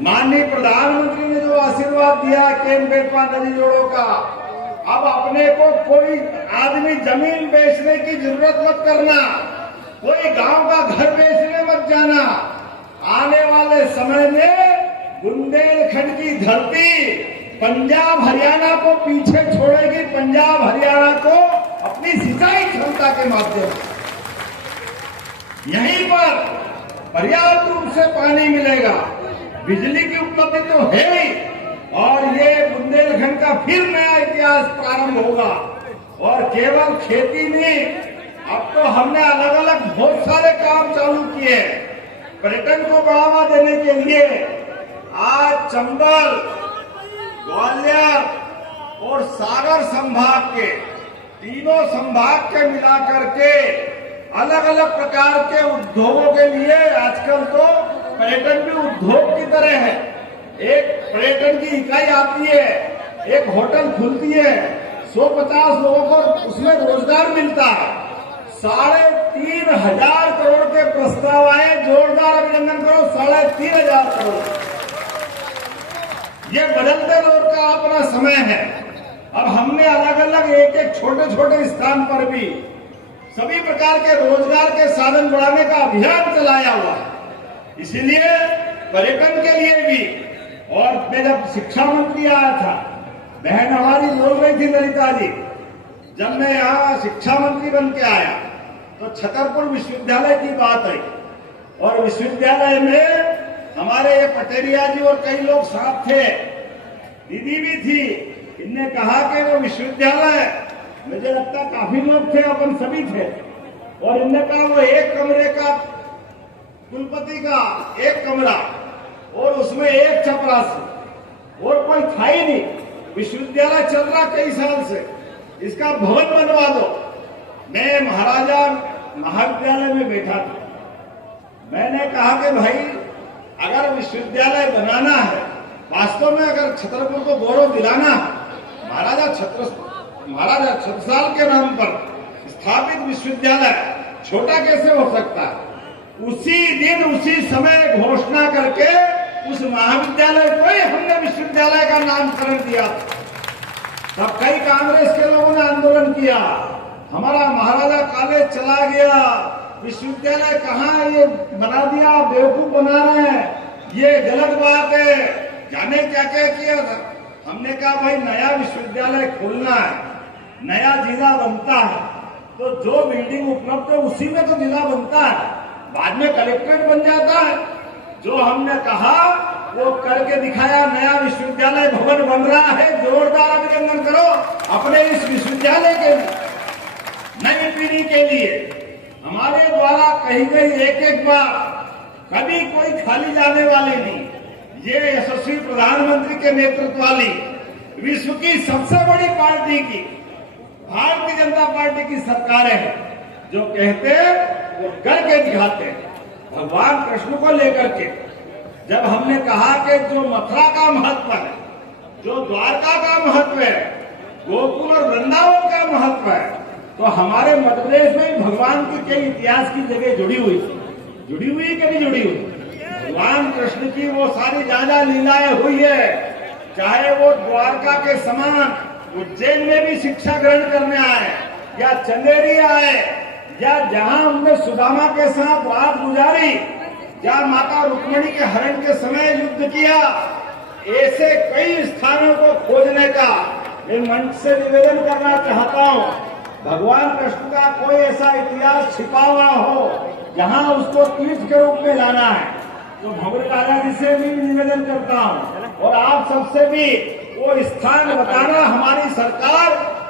माननीय प्रधानमंत्री ने जो आशीर्वाद दिया केन बेटवा नदी जोड़ो का, अब अपने को कोई आदमी जमीन बेचने की जरूरत मत करना, कोई गांव का घर बेचने मत जाना। आने वाले समय में बुंदेलखंड की धरती पंजाब हरियाणा को पीछे छोड़ेगी। पंजाब हरियाणा को अपनी सिंचाई क्षमता के माध्यम से यहीं पर पर्याप्त रूप से पानी मिलेगा, बिजली की उपलब्धि तो है ही, और ये बुंदेलखंड का फिर नया इतिहास प्रारंभ होगा। और केवल खेती नहीं, अब तो हमने अलग अलग बहुत सारे काम चालू किए। पर्यटन को बढ़ावा देने के लिए आज चंबल, ग्वालियर और सागर संभाग के तीनों संभाग के मिलाकर के अलग अलग प्रकार के उद्योगों के लिए आजकल तो पर्यटन भी उद्योग की तरह है। एक पर्यटन की इकाई आती है, एक होटल खुलती है, 150 लोगों को उसमें रोजगार मिलता है। 3,500 करोड़ के प्रस्ताव आए, जोरदार अभिनंदन करो। 3,500 करोड़, ये बदलते दौर का अपना समय है। अब हमने अलग अलग एक छोटे छोटे स्थान पर भी सभी प्रकार के रोजगार के साधन बढ़ाने का अभियान चलाया हुआ है। इसीलिए पर्यटन के लिए भी, और मैं जब शिक्षा मंत्री आया था, बहन हमारी बोल रही थी ललिता जी, जब मैं यहाँ शिक्षा मंत्री बन के आया तो छतरपुर विश्वविद्यालय की बात आई, और विश्वविद्यालय में हमारे ये पटेरिया जी और कई लोग साथ थे, दीदी भी थी। इनने कहा कि वो विश्वविद्यालय, मुझे लगता काफी लोग थे, अपन सभी थे, और इनने कहा वो एक कमरे का, कुलपति का एक कमरा और उसमें एक चपरासी और कोई था ही नहीं। विश्वविद्यालय चल रहा कई साल से, इसका भवन बनवा दो। मैं महाराजा महाविद्यालय में बैठा था, मैंने कहा कि भाई अगर विश्वविद्यालय बनाना है, वास्तव में अगर छतरपुर को गौरव दिलाना है, महाराजा छत्रसाल के नाम पर स्थापित विश्वविद्यालय छोटा कैसे हो सकता है? उसी दिन उसी समय घोषणा करके उस महाविद्यालय को ही हमने विश्वविद्यालय का नामकरण दिया। तब कई कांग्रेस के लोगों ने आंदोलन किया, हमारा महाराजा कॉलेज चला गया, विश्वविद्यालय कहाँ ये बना दिया, बेवकूफ बना रहे हैं, ये गलत बात है। जाने क्या क्या किया था? हमने कहा भाई नया विश्वविद्यालय खोलना है, नया जिला बनता है, तो जो बिल्डिंग उपलब्ध है उसी में तो जिला बनता है, बाद में कलेक्ट्रेट बन जाता है। जो हमने कहा वो करके दिखाया, नया विश्वविद्यालय भवन बन रहा है। जोरदार अभिनंदन करो अपने इस विश्वविद्यालय के नई पीढ़ी के लिए। हमारे द्वारा कही गई एक एक बात कभी कोई खाली जाने वाली नहीं। ये यशस्वी प्रधानमंत्री के नेतृत्व वाली विश्व की सबसे बड़ी पार्टी की, भारतीय जनता पार्टी की सरकारें हैं, जो कहते वो करके दिखाते हैं। भगवान कृष्ण को लेकर के जब हमने कहा कि जो मथुरा का महत्व है, जो द्वारका का महत्व है, गोकुल और वृंदावन का महत्व है, तो हमारे मध्य प्रदेश में भगवान की कई इतिहास की जगह जुड़ी हुई कि नहीं जुड़ी हुई? भगवान कृष्ण की वो सारी ज्यादा लीलाएं हुई है, चाहे वो द्वारका के समान उज्जैन में भी शिक्षा ग्रहण करने आए, या चंदेरी आए, या जहां हमने सुदामा के साथ रात गुजारी, या माता रुक्मिणी के हरण के समय युद्ध किया, ऐसे कई स्थानों को खोजने का मैं मंच से निवेदन करना चाहता हूं। भगवान कृष्ण का कोई ऐसा इतिहास छिपा हुआ हो जहां उसको तीर्थ के रूप में लाना है, तो भगवत राजा जी से भी निवेदन करता हूं, और आप सबसे भी वो स्थान बताना। हमारी सरकार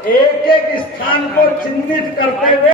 एक एक स्थान को चिन्हित करते हुए